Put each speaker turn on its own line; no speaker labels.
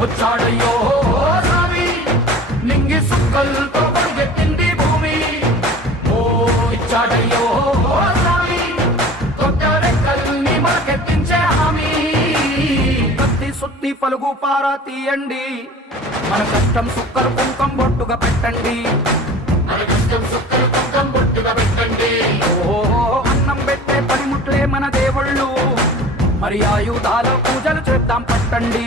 వచ్చాడయ్యో స్వామి. నింగి సుక్కలతో పరిగెత్తింది భూమి. ఓ ఇచ్చాడయ్యో స్వామి. కొత్త రెక్కల్ని మనకెత్తించే హామీ. కత్తి సుత్తి పలుగు పారా తీయండి. మన కష్టం సుక్కలు కుంకం బొట్టుగా పెట్టండి.
మన కష్టం సుక్కలు కుంకం బొట్టుగా పెట్టండి.
ఓ అన్నం పెట్టే పనిముట్లే మన దేవుళ్ళు. మరి ఆయుధాల పూజలు చేద్దాం పట్టండి.